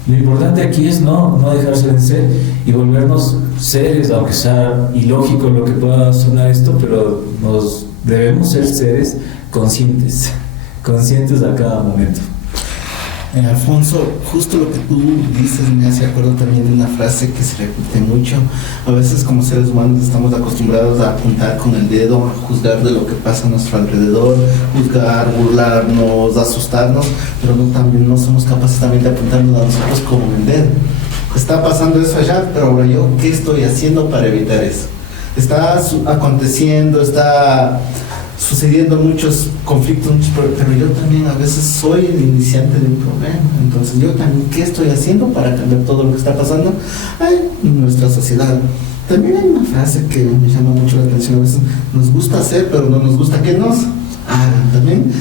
lo importante aquí es no dejarse vencer y volvernos seres, aunque sea ilógico lo que pueda sonar esto, pero debemos ser seres conscientes a cada momento. Alfonso, justo lo que tú dices me hace acuerdo también de una frase que se repite mucho. A veces como seres humanos estamos acostumbrados a apuntar con el dedo, a juzgar de lo que pasa a nuestro alrededor, juzgar, burlarnos, asustarnos, pero también no somos capaces también de apuntarnos a nosotros con el dedo. Está pasando eso allá, pero ahora yo, ¿qué estoy haciendo para evitar eso? Está aconteciendo, está sucediendo muchos conflictos, pero yo también a veces soy el iniciante de un problema. Entonces yo también, ¿qué estoy haciendo para cambiar todo lo que está pasando en nuestra sociedad? También hay una frase que me llama mucho la atención. A veces nos gusta hacer, pero no nos gusta que nos hagan. También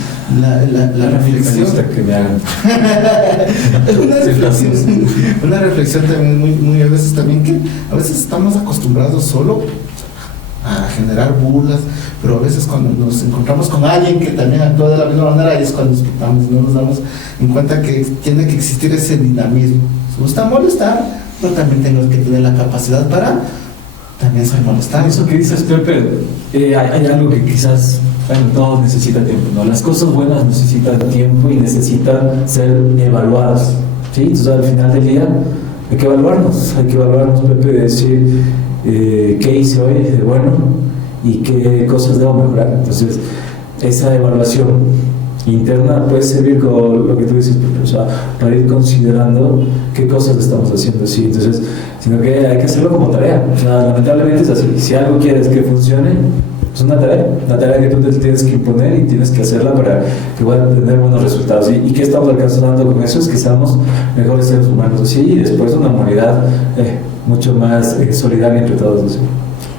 la reflexión. Me gusta que me hagan. Una reflexión también muy a veces también, que a veces estamos acostumbrados solo a generar burlas, pero a veces cuando nos encontramos con alguien que también actúa de la misma manera, ahí es cuando disfrutamos, no nos damos en cuenta que tiene que existir ese dinamismo. Nos gusta molestar, pero también tenemos que tener la capacidad para también ser molestar. Eso que dices, Pepe, hay algo que quizás todos necesitan tiempo, ¿no? Las cosas buenas necesitan tiempo y necesitan ser evaluadas, ¿sí? Entonces al final del día hay que evaluarnos, Pepe, decir qué hice hoy de bueno y qué cosas debo mejorar. Entonces esa evaluación interna puede servir con lo que tú dices, Pepe, o sea, para ir considerando qué cosas estamos haciendo, ¿sí? Entonces, sino que hay que hacerlo como tarea. O sea, lamentablemente es así. Si algo quieres que funcione, es una tarea que tú te tienes que imponer y tienes que hacerla para que puedan tener buenos resultados. ¿Y qué estamos alcanzando con eso? Es que seamos mejores seres humanos, ¿sí? Y después una humanidad mucho más solidaria entre todos, ¿sí?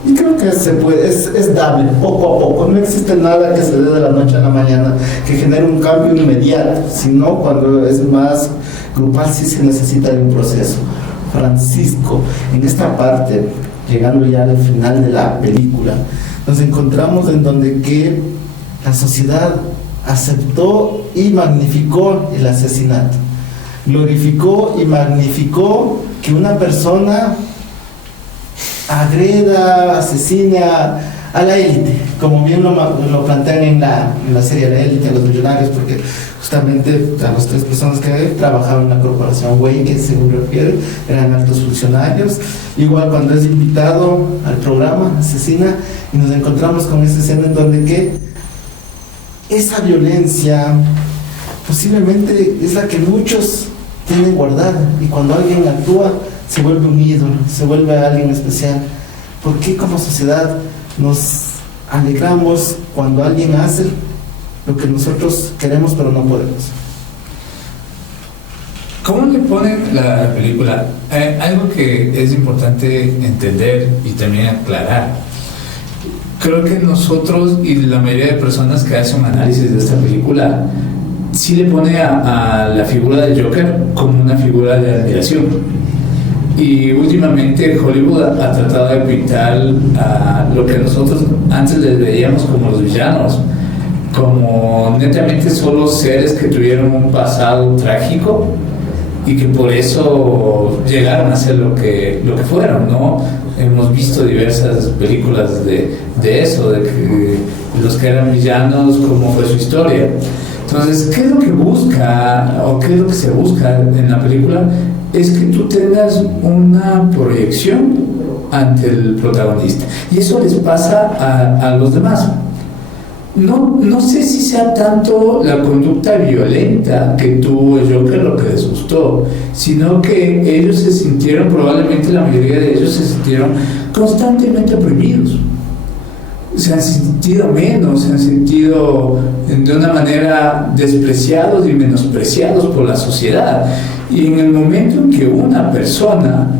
Y creo que se puede, es dable, poco a poco. No existe nada que se dé de la noche a la mañana que genere un cambio inmediato, sino cuando es más grupal sí se necesita de un proceso. Francisco, en esta parte, llegando ya al final de la película, nos encontramos en donde que la sociedad aceptó y magnificó el asesinato, glorificó y magnificó que una persona agreda, asesina a la élite, como bien lo plantean en la serie La Élite, a los millonarios, porque justamente a las 3 personas que trabajaban en la corporación Way, que según refiere, eran altos funcionarios. Igual cuando es invitado al programa, asesina, y nos encontramos con esa escena en donde que esa violencia posiblemente es la que muchos tienen guardada, y cuando alguien actúa se vuelve un ídolo, se vuelve alguien especial. ¿Por qué como sociedad nos alegramos cuando alguien hace lo que nosotros queremos pero no podemos? ¿Cómo le ponen la película? Algo que es importante entender y también aclarar. Creo que nosotros y la mayoría de personas que hacen un análisis de esta película sí le pone a la figura de Joker como una figura de admiración. Y últimamente Hollywood ha tratado de pintar a lo que nosotros antes les veíamos como los villanos, como netamente solo seres que tuvieron un pasado trágico y que por eso llegaron a ser lo que fueron, ¿no? Hemos visto diversas películas de eso, de que los que eran villanos, cómo fue su historia. Entonces, ¿qué es lo que busca o qué es lo que se busca en la película? Es que tú tengas una proyección ante el protagonista. Y eso les pasa a los demás. No sé si sea tanto la conducta violenta que tuvo el Joker lo que les gustó, sino que ellos se sintieron, probablemente la mayoría de ellos se sintieron constantemente oprimidos. Se han sentido menos, se han sentido de una manera despreciados y menospreciados por la sociedad. Y en el momento en que una persona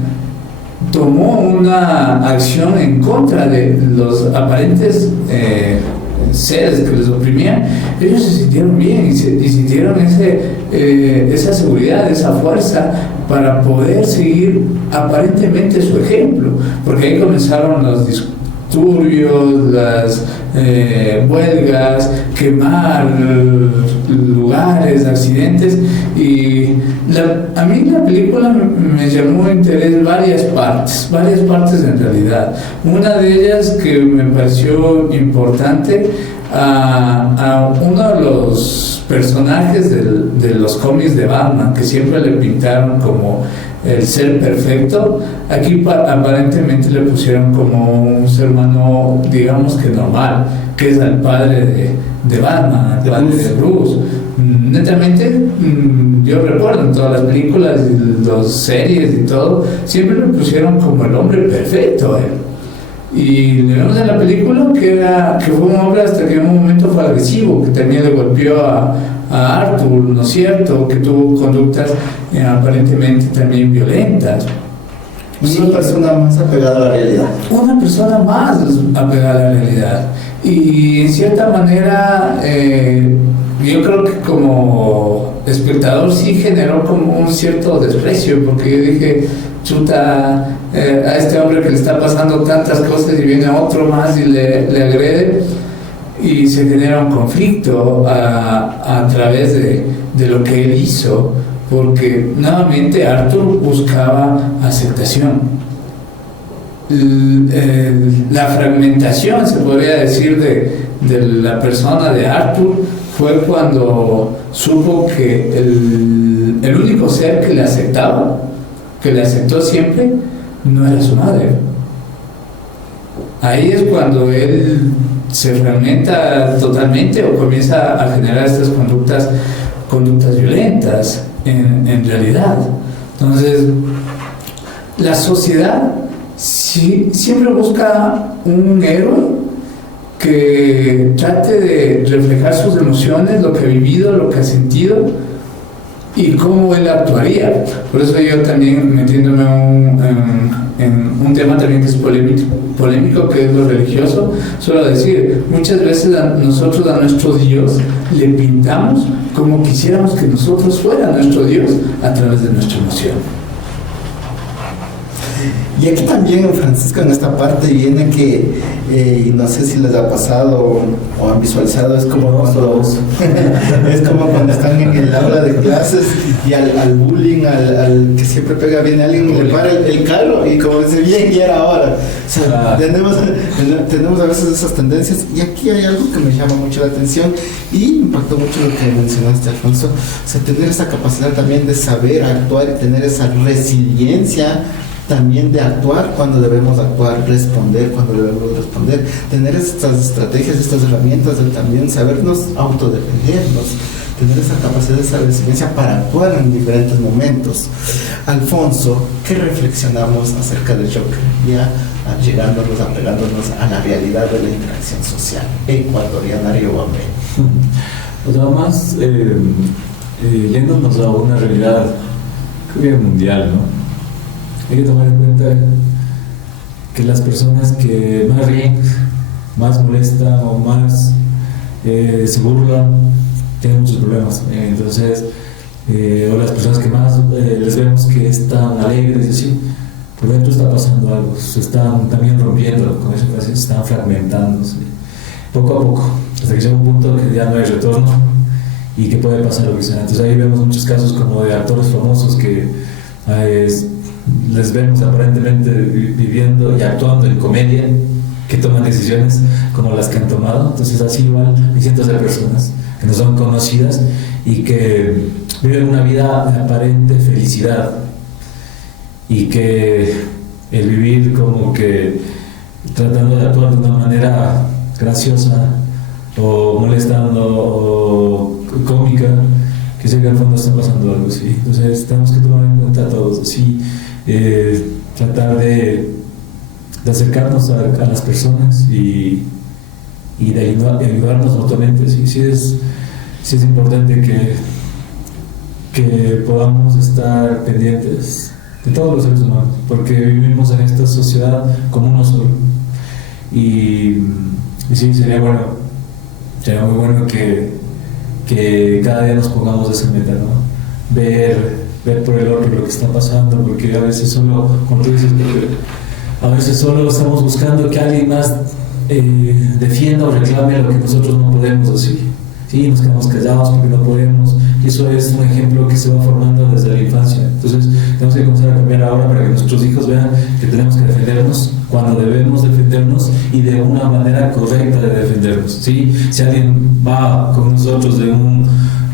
tomó una acción en contra de los aparentes seres que les oprimían, ellos se sintieron bien y sintieron esa seguridad, esa fuerza para poder seguir aparentemente su ejemplo, porque ahí comenzaron los disturbios, las huelgas, quemar lugares, accidentes. Y a mí la película me llamó interés varias partes en realidad. Una de ellas que me pareció importante, a uno de los personajes de los cómics de Batman, que siempre le pintaron como el ser perfecto, aquí aparentemente le pusieron como un ser humano, digamos que normal, que es el padre de Batman, el padre de Bruce. Netamente, yo recuerdo en todas las películas y las series y todo, siempre le pusieron como el hombre perfecto a él. Y le vemos en la película que fue un hombre hasta que en un momento fue agresivo, que también le golpeó a Arthur, ¿no es cierto?, que tuvo conductas aparentemente también violentas. Una persona más apegada a la realidad. Una persona más apegada a la realidad. Y en cierta manera, yo creo que como espectador sí generó como un cierto desprecio, porque yo dije, chuta, a este hombre que le está pasando tantas cosas y viene otro más y le agrede, y se genera un conflicto a través de lo que él hizo, porque nuevamente Arthur buscaba aceptación. La fragmentación, se podría decir, de la persona de Arthur fue cuando supo que el único ser que le aceptaba, que le aceptó siempre, no era su madre. Ahí es cuando él se fragmenta totalmente o comienza a generar estas conductas violentas en realidad. Entonces, la sociedad siempre busca un héroe que trate de reflejar sus emociones, lo que ha vivido, lo que ha sentido, y cómo él actuaría. Por eso yo también, metiéndome en un tema también que es polémico, que es lo religioso, suelo decir, muchas veces nosotros a nuestro Dios le pintamos como quisiéramos que nosotros fuera nuestro Dios a través de nuestra emoción. Y aquí también, Francisco, en esta parte viene que, y no sé si les ha pasado o han visualizado, es como cuando están en el aula de clases y al bullying, al que siempre pega bien a alguien, y le para el carro y como dice, bien, y era ahora. O sea, tenemos a veces esas tendencias, y aquí hay algo que me llama mucho la atención y me impactó mucho lo que mencionaste, Alfonso. O sea, tener esa capacidad también de saber actuar y tener esa resiliencia también de actuar cuando debemos actuar, responder cuando debemos responder, tener estas estrategias, estas herramientas de también sabernos autodefendernos, tener esa capacidad, esa resiliencia para actuar en diferentes momentos. Alfonso, ¿qué reflexionamos acerca del Joker? Ya llegándonos, apegándonos a la realidad de la interacción social ecuatoriana riobambeña. Pues nada más, yéndonos a una realidad, creo que mundial, ¿no? Hay que tomar en cuenta que las personas que más ríen, más molestan o más se burlan, tienen muchos problemas. Entonces, o las personas que más les vemos que están alegres y así, por dentro está pasando algo, se están también rompiendo, con eso se están fragmentándose, poco a poco, hasta que llega un punto que ya no hay retorno y que puede pasar lo que sea. Entonces ahí vemos muchos casos como de actores famosos que les vemos aparentemente viviendo y actuando en comedia, que toman decisiones como las que han tomado. Entonces así igual hay cientos de personas que no son conocidas y que viven una vida de aparente felicidad, y que el vivir como que tratando de actuar de una manera graciosa o molestando o cómica, que sé que al fondo está pasando algo así. Entonces tenemos que tomar en cuenta todos así, tratar de acercarnos a las personas y de ayudarnos mutuamente. Sí es importante que podamos estar pendientes de todos los seres humanos, porque vivimos en esta sociedad como uno solo. Y sí, sería muy bueno que cada día nos pongamos esa meta, ¿no? Ver por el otro lo que está pasando, porque a veces solo, como tú dices, a veces solo estamos buscando que alguien más defienda o reclame lo que nosotros no podemos así. Sí, nos quedamos callados porque no podemos, y eso es un ejemplo que se va formando desde la infancia. Entonces tenemos que comenzar a cambiar ahora para que nuestros hijos vean que tenemos que defendernos cuando debemos defendernos y de una manera correcta de defendernos. ¿Sí? Si alguien va con nosotros de un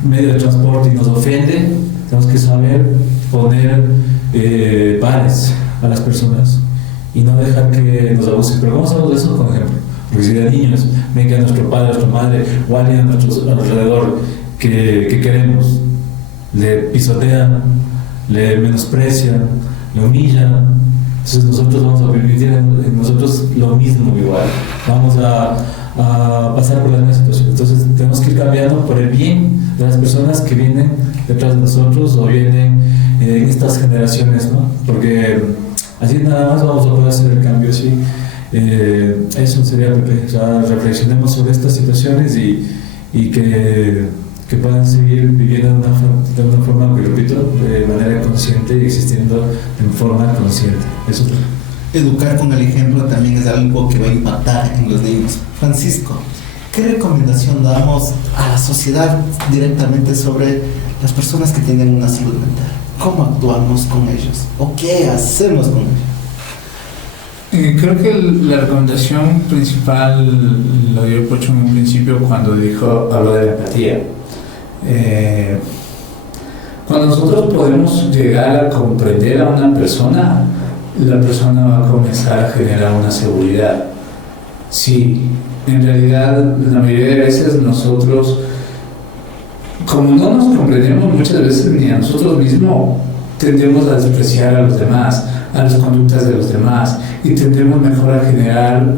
medio de transporte y nos ofende, tenemos que saber poner pares a las personas y no dejar que nos abusen. Pero ¿cómo hacemos eso? Con ejemplo. Porque si de niños ven que a nuestro padre, a nuestra madre o alguien a nuestro alrededor que queremos le pisotean, le menosprecian, le humillan, entonces nosotros vamos a permitir en nosotros lo mismo igual. Vamos a pasar por la misma situación. Entonces tenemos que ir cambiando por el bien de las personas que vienen detrás de nosotros o vienen en estas generaciones, ¿no? Porque así nada más vamos a poder hacer el cambio así. Eso sería, Pepe. O sea, reflexionemos sobre estas situaciones y que puedan seguir viviendo de una forma, que repito, de manera consciente y existiendo en forma consciente. Eso. Educar con el ejemplo también es algo que va a impactar en los niños. Francisco, ¿qué recomendación damos a la sociedad directamente sobre las personas que tienen una salud mental? ¿Cómo actuamos con ellos? ¿O qué hacemos con ellos? Creo que la recomendación principal lo dio Pocho en un principio cuando habló de la empatía. Cuando nosotros podemos llegar a comprender a una persona, la persona va a comenzar a generar una seguridad. Sí, en realidad la mayoría de veces nosotros, como no nos comprendemos muchas veces ni a nosotros mismos, tendemos a despreciar a los demás, a las conductas de los demás, y tendremos mejor a generar,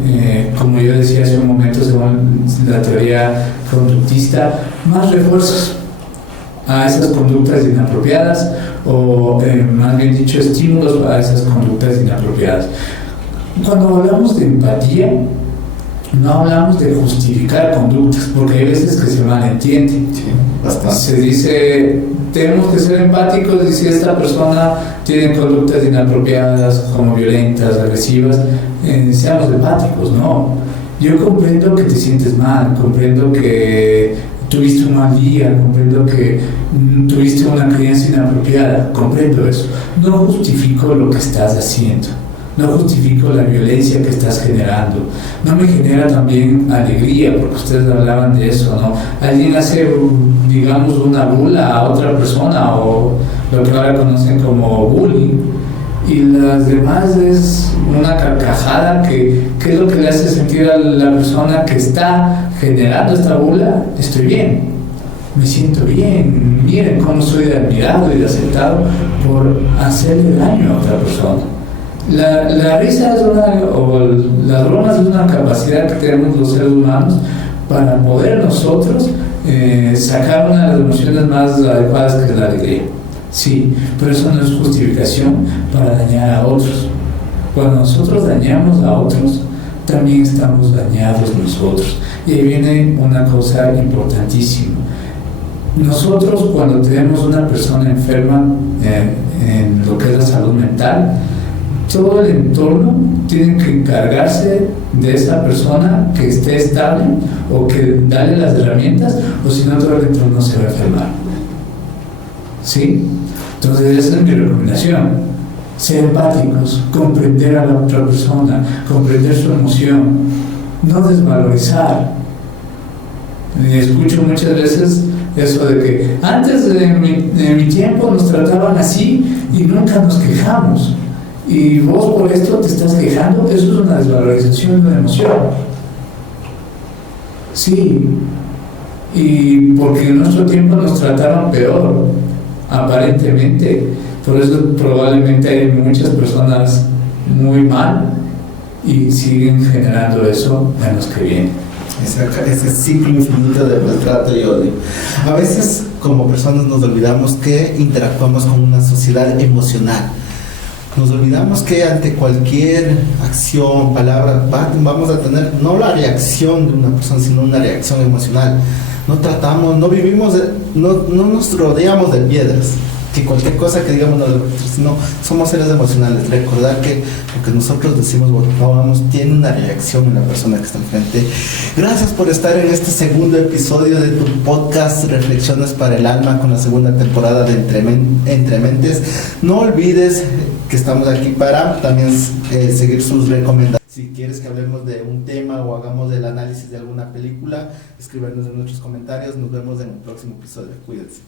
como yo decía hace un momento, según la teoría conductista, más refuerzos. a esas conductas inapropiadas o más bien dicho estímulos a esas conductas inapropiadas. Cuando hablamos de empatía, no hablamos de justificar conductas, porque hay veces que se malentiende. Sí, bastante. Se dice, tenemos que ser empáticos y si esta persona tiene conductas inapropiadas, como violentas, agresivas, seamos empáticos. No, yo comprendo que te sientes mal, comprendo que tuviste un mal día, comprendo que tuviste una crianza inapropiada, comprendo eso. No justifico lo que estás haciendo. No justifico la violencia que estás generando. No me genera también alegría, porque ustedes hablaban de eso, ¿no? Alguien hace, digamos, una burla a otra persona o lo que ahora conocen como bullying, y las demás es una carcajada que es lo que le hace sentir a la persona que está generando esta burla. Estoy bien, me siento bien, miren cómo soy admirado y aceptado por hacerle daño a otra persona. La risa es o las bromas es una capacidad que tenemos los seres humanos para poder nosotros sacar una de las emociones más adecuadas, que es la alegría. Sí, pero eso no es justificación para dañar a otros. Cuando nosotros dañamos a otros, también estamos dañados nosotros. Y ahí viene una cosa importantísima. Nosotros, cuando tenemos una persona enferma en lo que es la salud mental, todo el entorno tiene que encargarse de esa persona que esté estable o que darle las herramientas, o si no todo el entorno se va a enfermar. ¿Sí? Entonces esa es mi recomendación: ser empáticos, comprender a la otra persona, comprender su emoción, no desvalorizar. Escucho muchas veces eso de que antes de mi tiempo nos trataban así y nunca nos quejamos. Y vos por esto te estás quejando. Eso es una desvalorización de una emoción. Sí. Y porque en nuestro tiempo nos trataron peor, aparentemente. Por eso probablemente hay muchas personas muy mal y siguen generando eso menos que bien. Ese ciclo infinito de maltrato y odio. A veces como personas nos olvidamos que interactuamos con una sociedad emocional. Nos olvidamos que ante cualquier acción, palabra, vamos a tener no la reacción de una persona, sino una reacción emocional. No tratamos, no vivimos, no nos rodeamos de piedras. Que cualquier cosa que digamos, no, somos seres emocionales. Recordar que lo que nosotros decimos o actuamos tiene una reacción en la persona que está enfrente. Gracias por estar en este segundo episodio de tu podcast Reflexiones para el Alma, con la segunda temporada de Entre Mentes. No olvides que estamos aquí para también seguir sus recomendaciones. Si quieres que hablemos de un tema o hagamos el análisis de alguna película, escríbenos en nuestros comentarios. Nos vemos en el próximo episodio. Cuídense.